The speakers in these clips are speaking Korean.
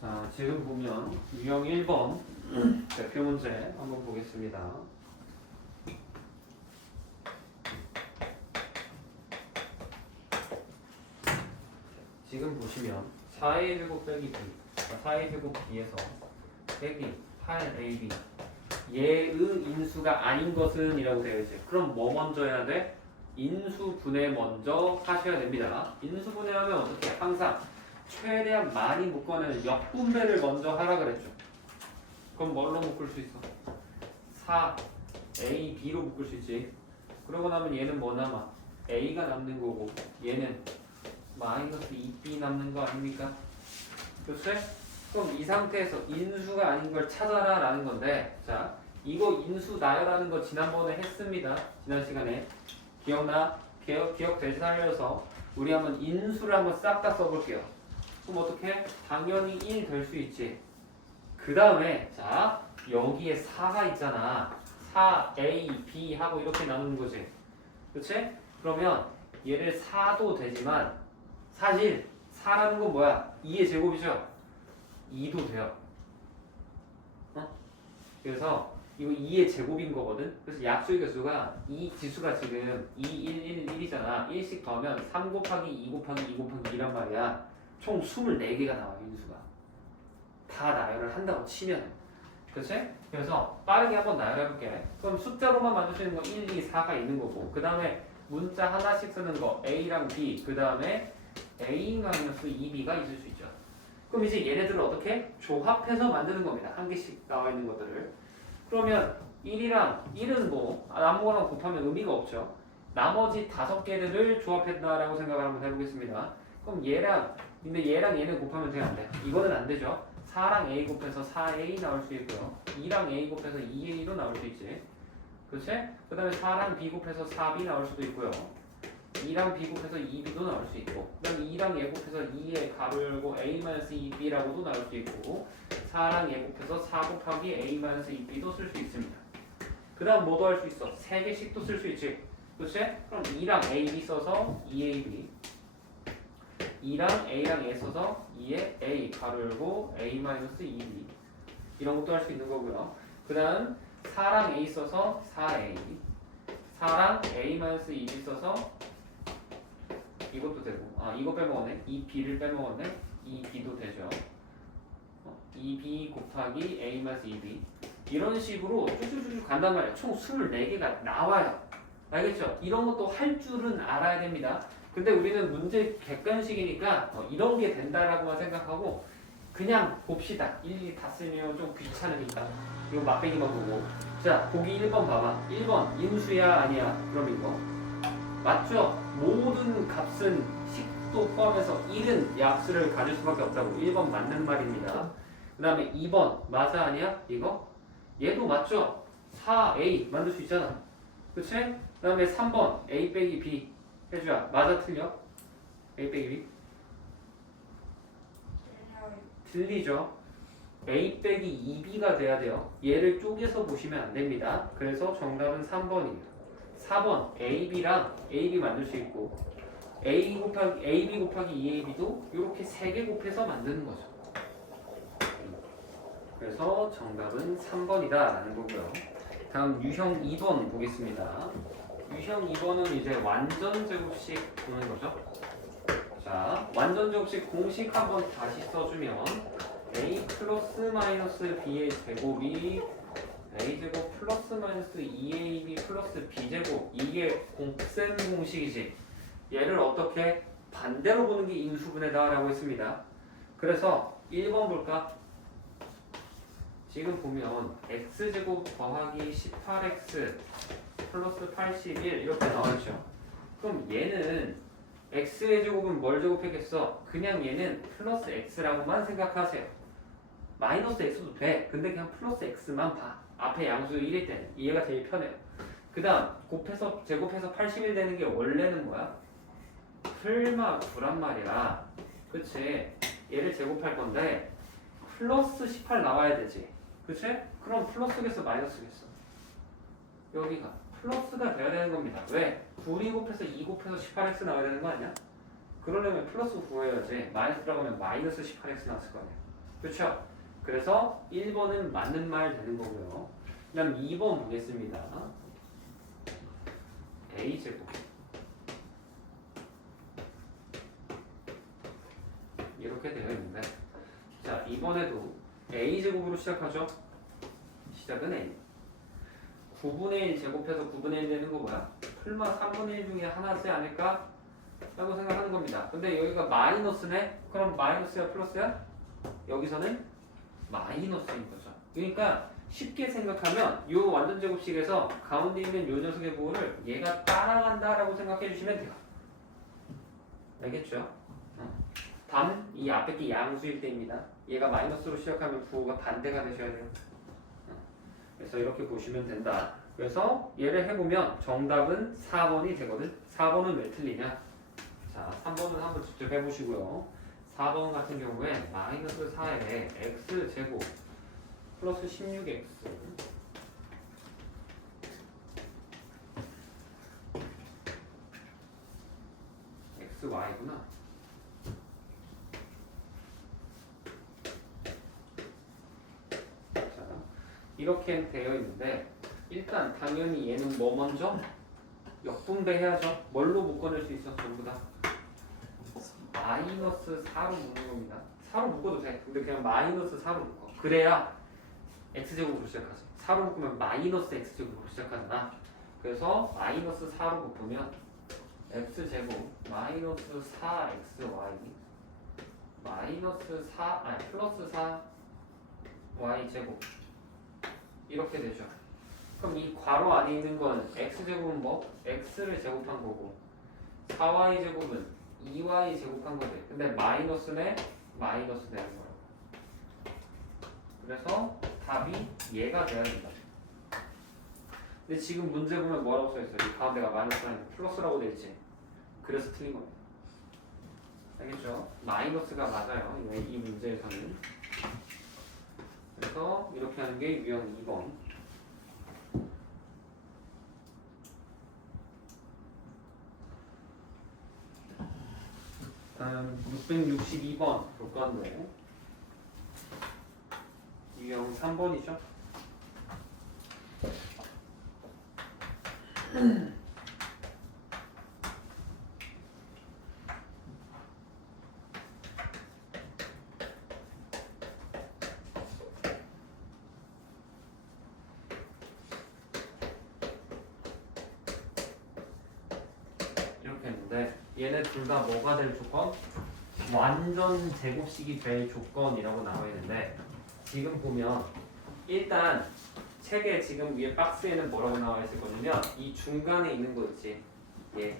자, 지금 보면 유형 1번 대표 문제 한번 보겠습니다. 지금 보시면 4a 제곱 빼기 b, 4a 제곱 b에서 빼기 8ab 얘의 인수가 아닌 것은 이라고 되어 있어요. 그럼 뭐 먼저 해야 돼? 인수분해 먼저 하셔야 됩니다. 인수분해하면 어떻게? 항상 최대한 많이 묶어내는 역분배를 먼저 하라 그랬죠. 그럼 뭘로 묶을 수 있어? 4ab로 묶을 수 있지. 그러고 나면 얘는 뭐 남아? a가 남는 거고 얘는 마이너스 2b 남는 거 아닙니까? 그렇지? 그럼 이 상태에서 인수가 아닌 걸 찾아라 라는 건데, 자, 이거 인수 나열하는 거 지난번에 했습니다. 지난 시간에 기억나? 기억 되지 살려서 우리 한번 인수를 한번 싹 다 써볼게요. 그럼 어떻게? 당연히 1 될 수 있지. 그 다음에 자, 여기에 4가 있잖아. 4a, b 하고 이렇게 나누는 거지. 그치? 그러면 얘를 4도 되지만 사실 4라는 건 뭐야? 2의 제곱이죠? 2도 돼요. 그래서 이거 2의 제곱인 거거든. 그래서 약수의 개수가 이 지수가 지금 2, 1, 1, 1이잖아. 1씩 더하면 3 곱하기 2 곱하기 2 곱하기 2란 말이야. 총 24개가 나와요. 인수가. 다 나열을 한다고 치면. 그치? 그래서 빠르게 한번 나열해볼게. 그럼 숫자로만 만들 수 있는 거 1, 2, 4가 있는 거고, 그 다음에 문자 하나씩 쓰는 거 A랑 B, 그 다음에 A-2B가 있을 수 있죠. 그럼 이제 얘네들을 어떻게? 조합해서 만드는 겁니다. 한 개씩 나와 있는 것들을. 그러면 1이랑 1은 뭐 아무거나 곱하면 의미가 없죠. 나머지 5개를 조합했다라고 생각을 한번 해보겠습니다. 그럼 근데 얘랑 얘는 곱하면 돼요, 안 돼요? 이거는 안 되죠. 4랑 A 곱해서 4A 나올 수 있고요. 2랑 A 곱해서 2A도 나올 수 있지. 그렇지? 그 다음에 4랑 B 곱해서 4B 나올 수도 있고요. 2랑 B 곱해서 2B도 나올 수 있고, 그 다음에 2랑 얘 곱해서 2에 가로 열고 A-2B라고도 나올 수 있고, 4랑 얘 곱해서 4 곱하기 A-2B도 쓸 수 있습니다. 그 다음 뭐도 할 수 있어? 3개씩도 쓸 수 있지. 그렇지? 그럼 2랑 AB 써서 2AB, 2랑 A랑 A 써서 2에 A 가로 열고 A-2B 이런 것도 할 수 있는 거고요. 그 다음 4랑 A 써서 4A, 4랑 A-2B 써서 이것도 되고, 이거 빼먹었네. 2b를 빼먹었네. 2b도 되죠. 2b 곱하기 a-2b 이런 식으로 쭉쭉쭉 간단 말이에요. 총 24개가 나와요. 알겠죠? 이런 것도 할 줄은 알아야 됩니다. 근데 우리는 문제 객관식이니까 이런 게 된다라고만 생각하고 그냥 봅시다. 일일이 다 쓰면 좀 귀찮으니까 이거 맛배기만 보고. 자, 보기 1번 봐봐. 1번 인수야 아니야? 그럼 이거 맞죠? 모든 값은 식도 포함해서 1은 약수를 가질 수밖에 없다고. 1번 맞는 말입니다. 그 다음에 2번 맞아 아니야? 이거? 얘도 맞죠? 4a 만들 수 있잖아. 그치? 그 다음에 3번 a 빼기 b 해줘야 맞아 틀려? a 빼기 b? 틀리죠? a 빼기 2b가 돼야 돼요. 얘를 쪼개서 보시면 안 됩니다. 그래서 정답은 3번입니다. 4번 AB랑 AB 만들 수 있고 AB 곱하기 2AB도 이렇게 3개 곱해서 만드는 거죠. 그래서 정답은 3번이다 라는 거고요. 다음 유형 2번 보겠습니다. 유형 2번은 이제 완전 제곱식 보는 거죠. 자, 완전 제곱식 공식 한번 다시 써주면 A 플러스 마이너스 B의 제곱이 a제곱 플러스 마이너스 2ab 플러스 b제곱, 이게 곱셈 공식이지. 얘를 어떻게 반대로 보는 게 인수분해다 라고 했습니다. 그래서 1번 볼까? 지금 보면 x제곱 더하기 18x 플러스 81 이렇게 나와있죠. 그럼 얘는 x의 제곱은 뭘 제곱했겠어? 그냥 얘는 플러스 x라고만 생각하세요. 마이너스 x도 돼. 근데 그냥 플러스 x만 봐. 앞에 양수 1일 때는 얘가 제일 편해요. 그 다음 제곱해서 81 되는 게 원래는 뭐야? 플마 9란 말이야. 그치? 얘를 제곱할 건데 플러스 18 나와야 되지. 그치? 그럼 플러스겠어 마이너스겠어? 여기가 플러스가 돼야 되는 겁니다. 왜? 9 곱해서 2 곱해서 18x 나와야 되는 거 아니야? 그러려면 플러스 9 해야지. 마이너스 들어가면 마이너스 18x 나왔을 거 아니야. 그렇죠? 그래서 1번은 맞는 말 되는 거고요. 그 다음 2번 보겠습니다. a제곱 이렇게 되어 있는데, 자 이번에도 a제곱으로 시작하죠. 시작은 a. 9분의 1 제곱해서 9분의 1 되는 거 뭐야? 풀마 3분의 1 중에 하나지 않을까? 라고 생각하는 겁니다. 근데 여기가 마이너스네? 그럼 마이너스야 플러스야? 여기서는 마이너스인 거죠. 그러니까 쉽게 생각하면 이 완전 제곱식에서 가운데 있는 이 녀석의 부호를 얘가 따라간다라고 생각해 주시면 돼요. 알겠죠? 단, 이 앞에 게 양수일 때입니다. 얘가 마이너스로 시작하면 부호가 반대가 되셔야 돼요. 그래서 이렇게 보시면 된다. 그래서 얘를 해보면 정답은 4번이 되거든. 4번은 왜 틀리냐? 자, 3번은 한번 직접 해보시고요. 4번 같은 경우에 마이너스 4에 x제곱 플러스 16x xy구나. 자, 이렇게 되어 있는데 일단 당연히 얘는 뭐 먼저? 역분배해야죠. 뭘로 묶어낼 수 있어? 전부 다 마이너스 4로 묶는 겁니다. 4로 묶어도 돼. 근데 그냥 마이너스 4로 묶어. 그래야 x제곱으로 시작하지. 4로 묶으면 마이너스 x제곱으로 시작하잖아. 그래서 마이너스 4로 묶으면 x제곱 마이너스 4xy 마이너스 4, 아니 플러스 4y제곱 이렇게 되죠. 그럼 이 괄호 안에 있는 건 x제곱은 뭐? x를 제곱한 거고 4y제곱은 2y 제곱한 거지. 근데 마이너스네 마이너스 되는 거야. 그래서 답이 얘가 돼야 된다. 근데 지금 문제 보면 뭐라고 써있어? 이 가운데가 마이너스라는 플러스라고 돼 있지. 그래서 틀린 겁니다. 알겠죠? 마이너스가 맞아요. 이 문제에서는. 그래서 이렇게 하는 게 유형 2번. 다음 662번 볼 건데 유형 3번이죠. 이렇게 했는데 얘네 둘 다 뭐가 될 조건? 완전 제곱식이 될 조건이라고 나와 있는데 지금 보면 일단 책에 지금 위에 박스에는 뭐라고 나와 있었거든요. 이 중간에 있는 거 있지. 얘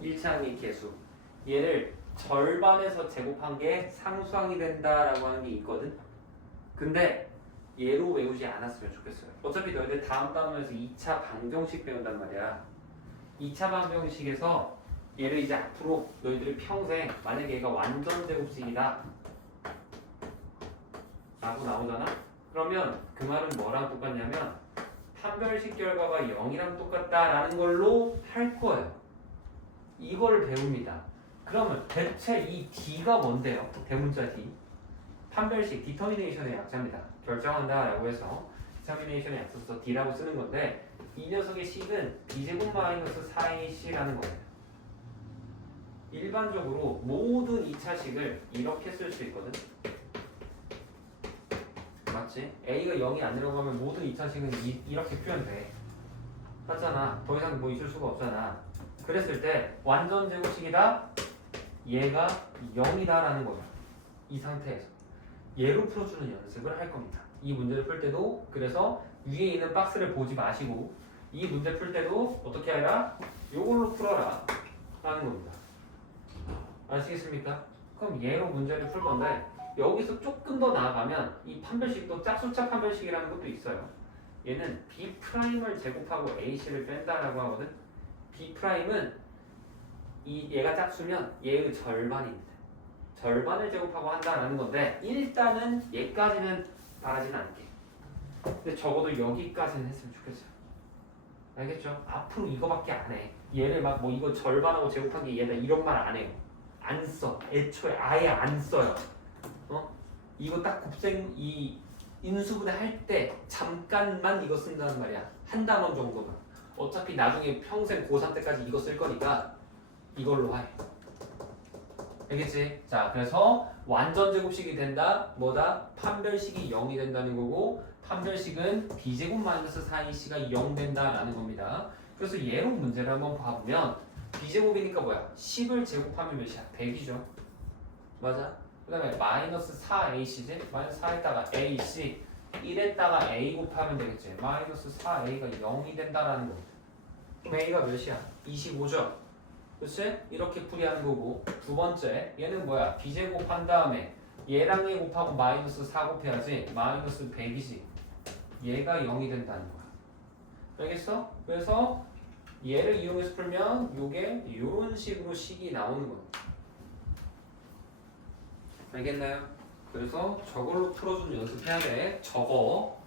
1차항의 개수. 얘를 절반에서 제곱한 게 상수항이 된다라고 하는 게 있거든. 근데 얘로 외우지 않았으면 좋겠어요. 어차피 너희들 다음 단원에서 2차 방정식 배운단 말이야. 2차 방정식에서 얘를 이제 앞으로 너희들이 평생 만약에 얘가 완전 제곱식이다 라고 나오잖아? 그러면 그 말은 뭐랑 똑같냐면 판별식 결과가 0이랑 똑같다라는 걸로 할 거예요. 이걸 배웁니다. 그러면 대체 이 D가 뭔데요? 대문자 D. 판별식 디터미네이션의 약자입니다. 결정한다라고 해서 디터미네이션의 약자로서 D라고 쓰는 건데 이 녀석의 식은 B제곱 마이너스 4AC라는 거예요. 일반적으로 모든 2차식을 이렇게 쓸 수 있거든. 맞지? A가 0이 아니라고 하면 모든 2차식은 이렇게 표현돼. 맞잖아. 더 이상 뭐 있을 수가 없잖아. 그랬을 때 완전 제곱식이다. 얘가 0이다라는 거야. 이 상태에서. 얘로 풀어주는 연습을 할 겁니다. 이 문제를 풀 때도 그래서 위에 있는 박스를 보지 마시고 이 문제 풀 때도 어떻게 해라? 요걸로 풀어라 라는 겁니다. 아시겠습니까? 그럼 얘로 문제를 풀 건데 여기서 조금 더 나아가면 이 판별식도 짝수차 판별식이라는 것도 있어요. 얘는 B'을 제곱하고 AC를 뺀다라고 하거든. B'은 얘가 짝수면 얘의 절반입니다. 절반을 제곱하고 한다라는 건데 일단은 얘까지는 바라진 않게. 근데 적어도 여기까지는 했으면 좋겠어요. 알겠죠? 앞으로 이거밖에 안 해. 얘를 막 뭐 이거 절반하고 제곱한 게 얘다 이런 말 안 해요. 안 써. 애초에 아예 안 써요. 이거 딱 곱셈 이 인수분해 할 때 잠깐만 이거 쓴다는 말이야. 한 단원 정도만. 어차피 나중에 평생 고3 때까지 이거 쓸 거니까 이걸로 해. 알겠지? 자, 그래서 완전 제곱식이 된다. 뭐다? 판별식이 0이 된다는 거고 판별식은 b제곱 마이너스 4ac가 0 된다라는 겁니다. 그래서 얘로 문제를 한번 봐보면 b제곱이니까 뭐야? 10을 제곱하면 몇이야? 100이죠. 맞아? 그 다음에 마이너스 4ac지? 마이너스 4에다가 ac 1에다가 a 곱하면 되겠지. 마이너스 4a가 0이 된다라는 거. 그럼 a가 몇이야? 25죠? 그치? 이렇게 풀이하는 거고. 두 번째 얘는 뭐야? b제곱 한 다음에 얘랑 얘 곱하고 마이너스 4 곱해야지. 마이너스 100이지. 얘가 0이 된다는 거야. 알겠어? 그래서 얘를 이용해서 풀면 요게 이런 식으로 식이 나오는 거야. 알겠나요? 그래서 저걸로 풀어주는 연습해야 돼. 저거.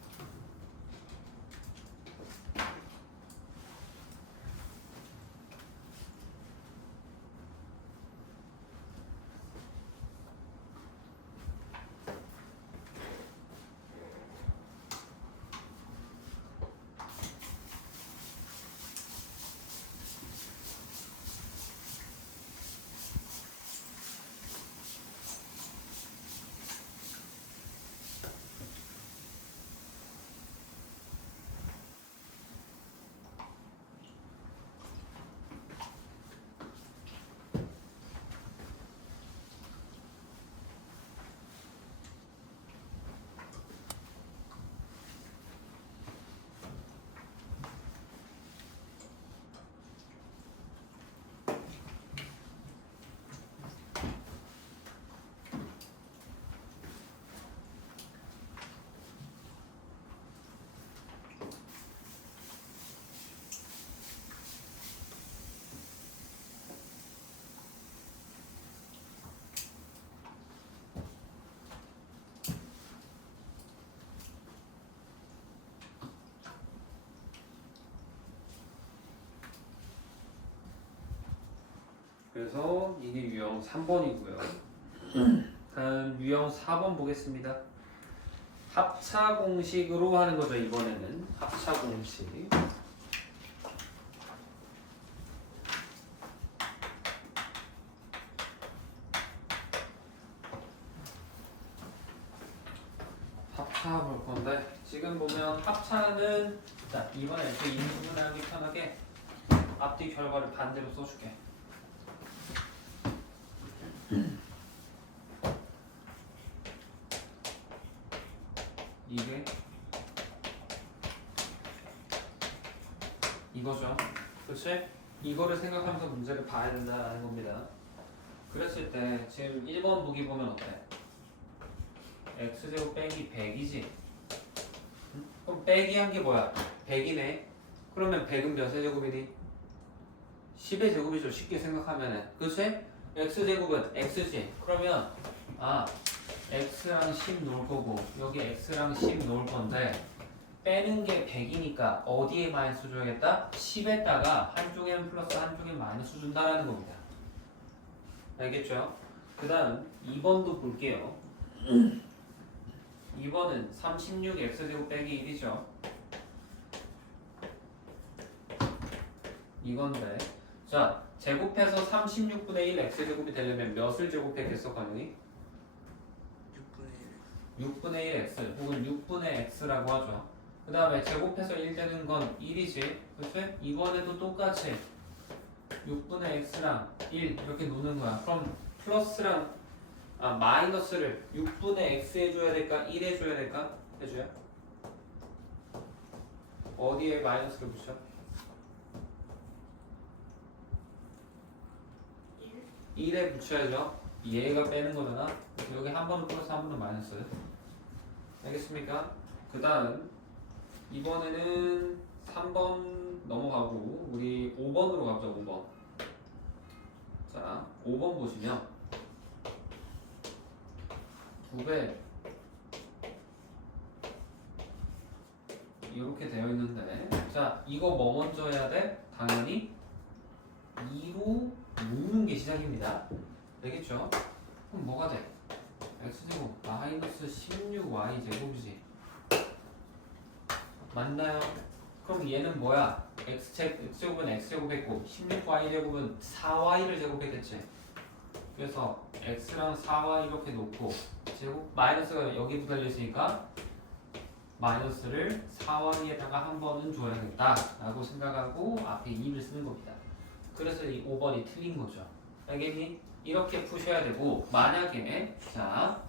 그래서 이게 유형 3번이고요. 다음 유형 4번 보겠습니다. 합차 공식으로 하는 거죠. 이번에는 합차 공식. 합차 볼 건데 지금 보면 합차는 자 이번에 그 인수분해 하기 편하게 앞뒤 결과를 반대로 써줄게. 이게 이거죠. 그치? 이거를 생각하면서 문제를 봐야 된다는 겁니다. 그랬을 때 지금 1번 보기 보면 어때? x제곱 빼기 100이지? 그럼 빼기 한 게 뭐야? 100이네. 그러면 100은 몇의 제곱이니? 10의 제곱이죠. 쉽게 생각하면은. 그치? x제곱은 x지. 그러면 x랑 10 놓을 거고 여기 x랑 10 놓을 건데 빼는 게 100이니까 어디에 마이너스 줘야겠다? 10에다가 한쪽에는 플러스 한쪽에는 마이너스 준다라는 겁니다. 알겠죠? 그 다음 2번도 볼게요. 2번은 36x제곱 빼기 1이죠. 이건데 자 제곱해서 36분의 1 x제곱이 되려면 몇을 제곱했겠어 관용이? 6분의 1 x 혹은 6분의 x라고 하죠. 그 다음에 제곱해서 1 되는 건 1이지. 그치? 이번에도 똑같이 6분의 x랑 1 이렇게 놓는 거야. 그럼 플러스랑 마이너스를 6분의 x 해줘야 될까? 1 해줘야 될까? 해줘야? 어디에 마이너스를 붙여? 1에 붙여야죠. 얘가 빼는 거잖아. 여기 한 번은 플러스 한 번은 마이너스. 알겠습니까? 그 다음 이번에는 3번 넘어가고 우리 5번으로 가보자. 5번. 자 5번 보시면 2배 이렇게 되어 있는데 자 이거 뭐 먼저 해야 돼? 당연히 2로 묶는 게 시작입니다. 되겠죠? 그럼 뭐가 돼? x제곱 마이너스 16y 제곱이지. 맞나요? 그럼 얘는 뭐야? x제곱은 x제곱했고 16y 제곱은 4y를 제곱했겠지. 그래서 x랑 4y 이렇게 놓고 제곱 마이너스가 여기 붙어져 있으니까 마이너스를 4y에다가 한 번은 줘야겠다 라고 생각하고 앞에 2를 쓰는 겁니다. 그래서 이 5번이 틀린 거죠. 알겠니? 이렇게 푸셔야 되고, 만약에 자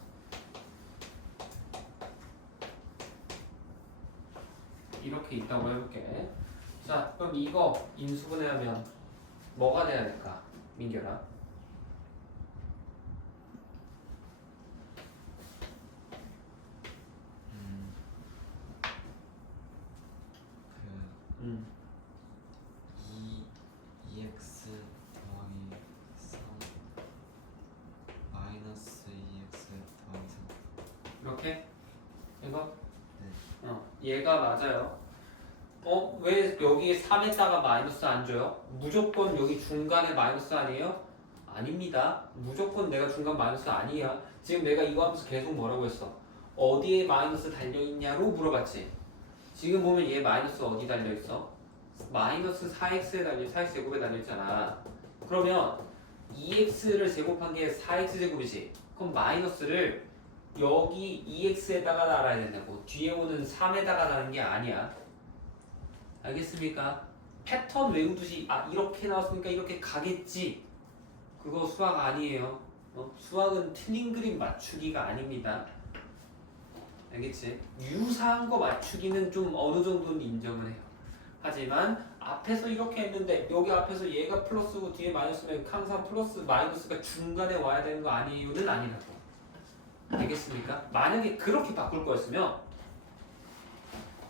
이렇게 있다고 해볼게. 자 그럼 이거 인수분해하면 뭐가 돼야 될까? 민결아. 그 2x 더하기 3 마이너스 2x 더하기 3 이렇게? 이거? 네. 얘가 맞아요. 왜 여기 3에다가 마이너스 안 줘요? 무조건 여기 중간에 마이너스 아니에요? 아닙니다. 무조건 내가 중간 마이너스 아니야. 지금 내가 이거 하면서 계속 뭐라고 했어? 어디에 마이너스 달려있냐로 물어봤지. 지금 보면 얘 마이너스 어디 달려있어? 마이너스 4x에 달려, 4x 제곱에 달려있잖아. 그러면 2x를 제곱한 게 4x 제곱이지. 그럼 마이너스를 여기 2x에다가 달아야 된다고. 뒤에 오는 3에다가 다는 게 아니야. 알겠습니까? 패턴 외우듯이 이렇게 나왔으니까 이렇게 가겠지. 그거 수학 아니에요. 수학은 틀린 그림 맞추기가 아닙니다. 알겠지? 유사한 거 맞추기는 좀 어느 정도는 인정을 해요. 하지만 앞에서 이렇게 했는데 여기 앞에서 얘가 플러스고 뒤에 마이너스면 항상 플러스 마이너스가 중간에 와야 되는 거 아니에요는 아니라고. 알겠습니까? 만약에 그렇게 바꿀 거였으면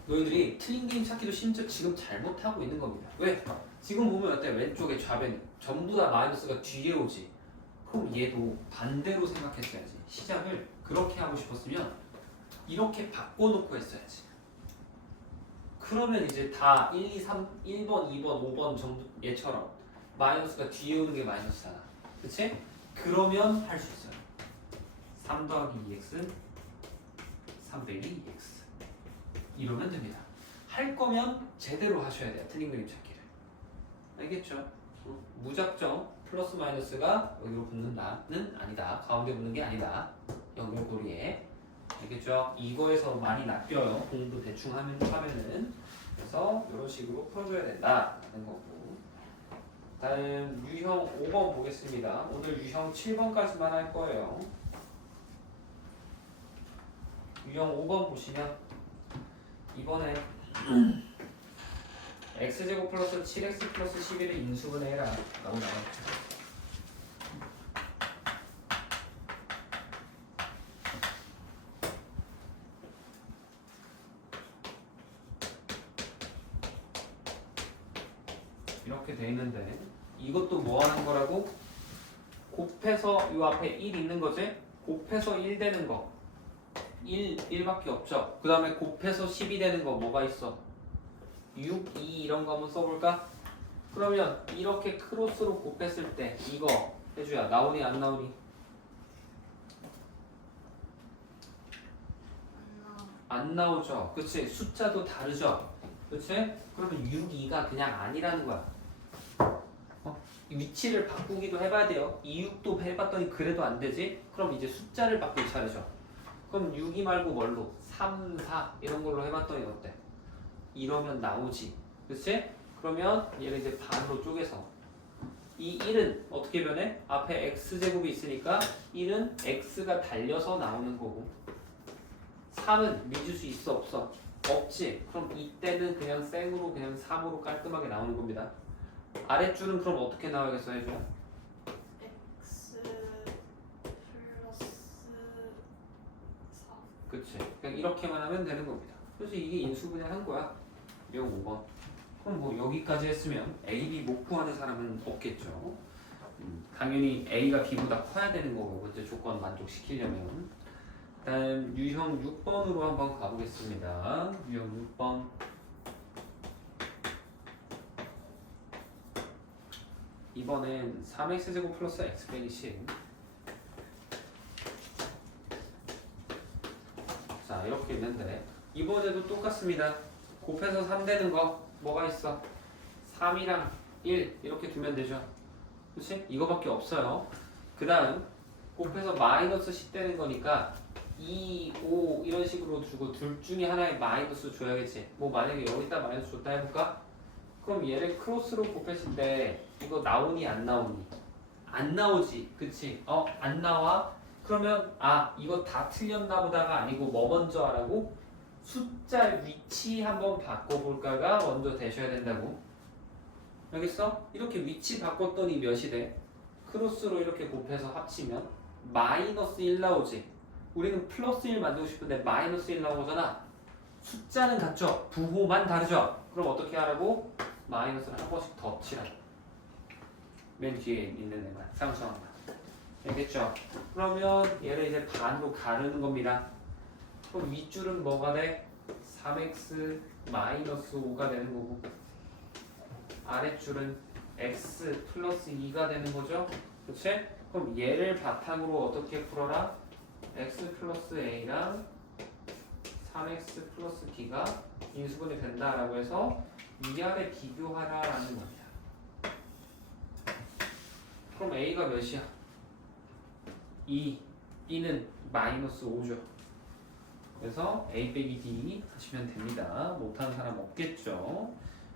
너희들이 틀린 그림 찾기도 심지어 지금 잘못하고 있는 겁니다. 왜? 지금 보면 어때? 왼쪽에 좌변 전부 다 마이너스가 뒤에 오지. 그럼 얘도 반대로 생각했어야지. 시작을 그렇게 하고 싶었으면 이렇게 바꿔놓고 했어야지. 그러면 이제 다 1, 2, 3, 1번, 2번, 5번 정도 얘처럼 마이너스가 뒤에 오는 게 마이너스잖아. 그치? 그러면 할 수 있어요. 3 더하기 2x 3 빼기 2x 이러면 됩니다. 할 거면 제대로 하셔야 돼요. 틀린 그림 찾기를. 알겠죠? 무작정 플러스 마이너스가 여기로 붙는다는 아니다. 가운데 붙는 게 아니다. 연결고리에. 알겠죠? 이거에서 많이 낚여요. 공부 대충 하면은. 그래서 이런 식으로 풀어줘야 된다라는 거고. 다음 유형 5번 보겠습니다. 오늘 유형 7번까지만 할 거예요. 유형 5번 보시면 이번에 x제곱 플러스 7x 플러스 11을 인수분해해라 라고 나왔죠. 이렇게 돼 있는데 이것도 뭐 하는 거라고? 곱해서 이 앞에 1 있는 거지? 곱해서 1 되는 거 1밖에 없죠. 그 다음에 곱해서 10이 되는 거 뭐가 있어? 6, 2 이런 거 한번 써볼까? 그러면 이렇게 크로스로 곱했을 때 이거 해주야 나오니 안 나오니? 안 나오죠. 그치? 숫자도 다르죠. 그치? 그러면 6, 2가 그냥 아니라는 거야. 위치를 바꾸기도 해봐야 돼요. 2, 6도 해봤더니 그래도 안 되지? 그럼 이제 숫자를 바꿀 차례죠. 그럼 6이 말고 뭘로? 3, 4 이런 걸로 해봤더니 어때? 이러면 나오지. 그치? 그러면 얘를 이제 반으로 쪼개서 이 1은 어떻게 변해? 앞에 x제곱이 있으니까 1은 x가 달려서 나오는 거고 3은 미주수 있어 없어? 없지. 그럼 이때는 그냥 생으로 그냥 3으로 깔끔하게 나오는 겁니다. 아랫줄은 그럼 어떻게 나와야겠어 해줘요? x 플러스 4. 그치. 그냥 이렇게만 하면 되는 겁니다. 그래서 이게 인수분해한 거야. 명 5번. 그럼 뭐 여기까지 했으면 A, B 못 구하는 사람은 없겠죠. 당연히 A가 B보다 커야 되는 거고 이제 조건 만족시키려면. 다음 유형 6번으로 한번 가보겠습니다. 유형 6번. 이번엔 3x제곱 플러스 x 빼기 10 자 이렇게 있는데 이번에도 똑같습니다. 곱해서 3 되는 거 뭐가 있어? 3이랑 1 이렇게 두면 되죠. 그치? 이거밖에 없어요. 그 다음 곱해서 마이너스 10 되는 거니까 2, 5 이런 식으로 주고 둘 중에 하나에 마이너스 줘야겠지. 뭐 만약에 여기다 마이너스 줬다 해볼까? 그럼 얘를 크로스로 곱했을 때 이거 나오니 안 나오니? 안 나오지. 그치? 안 나와? 그러면 이거 다 틀렸나 보다가 아니고 뭐 먼저 하라고? 숫자 위치 한번 바꿔볼까가 먼저 되셔야 된다고. 알겠어? 이렇게 위치 바꿨더니 몇이 돼? 크로스로 이렇게 곱해서 합치면 마이너스 1 나오지. 우리는 플러스 1 만들고 싶은데 마이너스 1 나오잖아. 숫자는 같죠? 부호만 다르죠? 그럼 어떻게 하라고? 마이너스를 한 번씩 더 칠하고. 맨 뒤에 있는 애만 쌍수한다. 알겠죠? 그러면 얘를 이제 반으로 가르는 겁니다. 그럼 윗줄은 뭐가 돼? 3x 마이너스 5가 되는 거고 아랫줄은 x 플러스 2가 되는 거죠? 그치? 그럼 얘를 바탕으로 어떻게 풀어라? x 플러스 a랑 3x 플러스 d가 인수분해 된다라고 해서 위아래 비교하라라는 겁니다. 그럼 a가 몇이야? 2, b는 마이너스 5죠. 그래서 a 빼기 d 하시면 됩니다. 못하는 사람 없겠죠.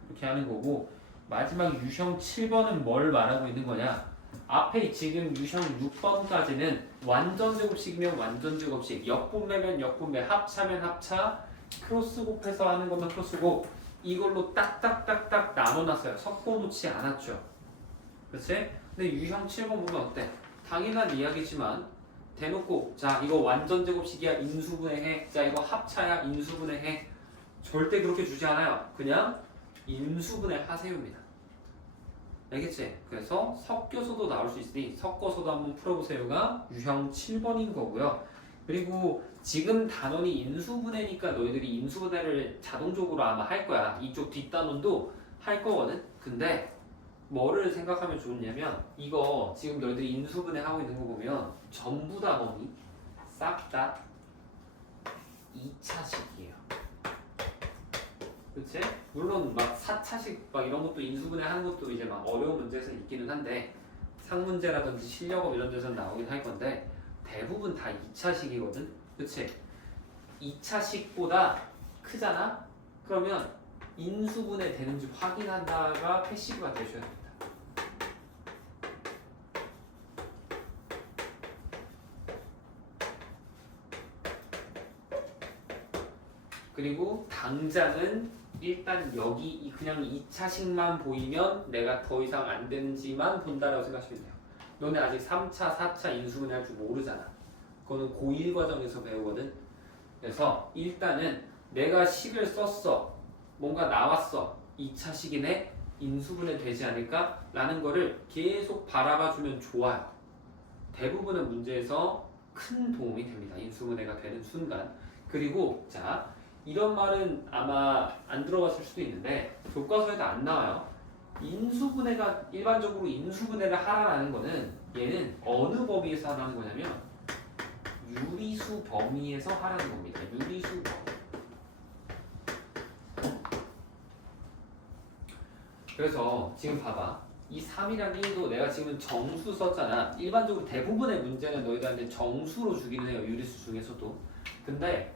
이렇게 하는 거고 마지막 유형 7번은 뭘 말하고 있는 거냐? 앞에 지금 유형 6번까지는 완전 제곱식이면 완전 제곱식, 역분매면 역분매, 합차면 합차, 크로스 곱해서 하는 거면 크로스고 이걸로 딱딱딱딱 나눠놨어요. 섞어놓지 않았죠. 그치? 근데 유형 7번 보면 어때? 당연한 이야기지만 대놓고 자 이거 완전 제곱식이야 인수분해해, 자 이거 합차야 인수분해해, 절대 그렇게 주지 않아요. 그냥 인수분해 하세요입니다. 알겠지? 그래서 섞여서도 나올 수 있으니 섞어서도 한번 풀어보세요가 유형 7번인 거고요. 그리고 지금 단원이 인수분해니까 너희들이 인수분해를 자동적으로 아마 할 거야. 이쪽 뒷단원도 할 거거든. 근데 뭐를 생각하면 좋냐면 이거 지금 너희들이 인수분해 하고 있는 거 보면 전부 다 뭐니? 싹 다 2차식이에요. 그치? 물론 막 4차식 막 이런 것도 인수분해 하는 것도 이제 막 어려운 문제에서 있기는 한데 상문제라든지 실력업 이런 데서 나오긴 할 건데 대부분 다 2차식이거든? 그치? 2차식보다 크잖아? 그러면 인수분해 되는지 확인한다가 패시브가 되셔야 됩니다. 그리고 당장은 일단 여기 그냥 2차식만 보이면 내가 더 이상 안 되는지만 본다라고 생각하시면 돼요. 너네 아직 3차, 4차 인수분해 할 줄 모르잖아. 그거는 고1 과정에서 배우거든. 그래서 일단은 내가 식을 썼어. 뭔가 나왔어. 2차식이네. 인수분해 되지 않을까? 라는 거를 계속 바라봐주면 좋아요. 대부분의 문제에서 큰 도움이 됩니다. 인수분해가 되는 순간. 그리고 자 이런 말은 아마 안 들어봤을 수도 있는데 교과서에도 안 나와요. 인수분해가 일반적으로 인수분해를 하라는 거는 얘는 어느 범위에서 하라는 거냐면 유리수 범위에서 하라는 겁니다. 유리수 범위. 그래서 지금 봐봐. 이 3이랑 1도 내가 지금 정수 썼잖아. 일반적으로 대부분의 문제는 너희들한테 정수로 주기는 해요. 유리수 중에서도. 근데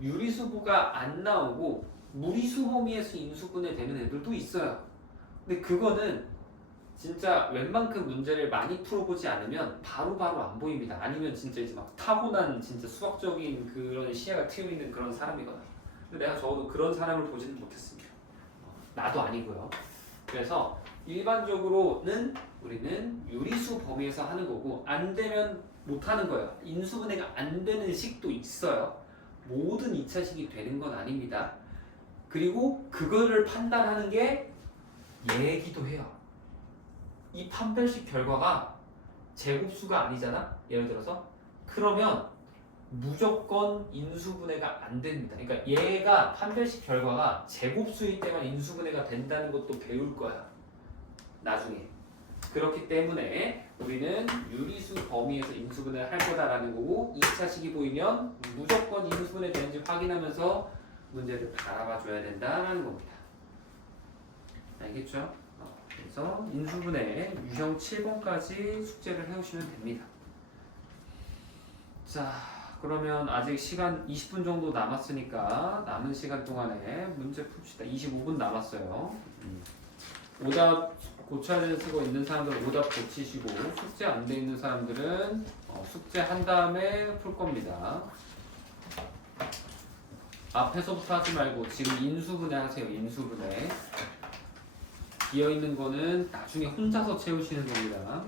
유리수부가 안 나오고 무리수 범위에서 인수분해 되는 애들도 있어요. 근데 그거는 진짜 웬만큼 문제를 많이 풀어보지 않으면 바로바로 안 보입니다. 아니면 진짜 이제 막 타고난 진짜 수학적인 그런 시야가 트여 있는 그런 사람이거든요. 근데 내가 적어도 그런 사람을 보지는 못했습니다. 나도 아니고요. 그래서 일반적으로는 우리는 유리수 범위에서 하는 거고 안 되면 못 하는 거예요. 인수분해가 안 되는 식도 있어요. 모든 2차식이 되는 건 아닙니다. 그리고 그거를 판단하는 게 얘기도 해요. 이 판별식 결과가 제곱수가 아니잖아. 예를 들어서 그러면 무조건 인수분해가 안 됩니다. 그러니까 얘가 판별식 결과가 제곱수일 때만 인수분해가 된다는 것도 배울 거야. 나중에. 그렇기 때문에 우리는 유리수 범위에서 인수분해를 할 거다라는 거고 2차 식이 보이면 무조건 인수분해 되는지 확인하면서 문제를 바라봐 줘야 된다라는 겁니다. 알겠죠? 그래서 인수분해 유형 7번까지 숙제를 해오시면 됩니다. 자, 그러면 아직 시간 20분 정도 남았으니까 남은 시간 동안에 문제 풉시다. 25분 남았어요. 오답 고쳐야 되는 쓰고 있는 사람들은 오답 고치시고 숙제 안 돼 있는 사람들은 숙제 한 다음에 풀 겁니다. 앞에서부터 하지 말고 지금 인수분해 하세요. 인수분해. 비어 있는 거는 나중에 혼자서 채우시는 겁니다.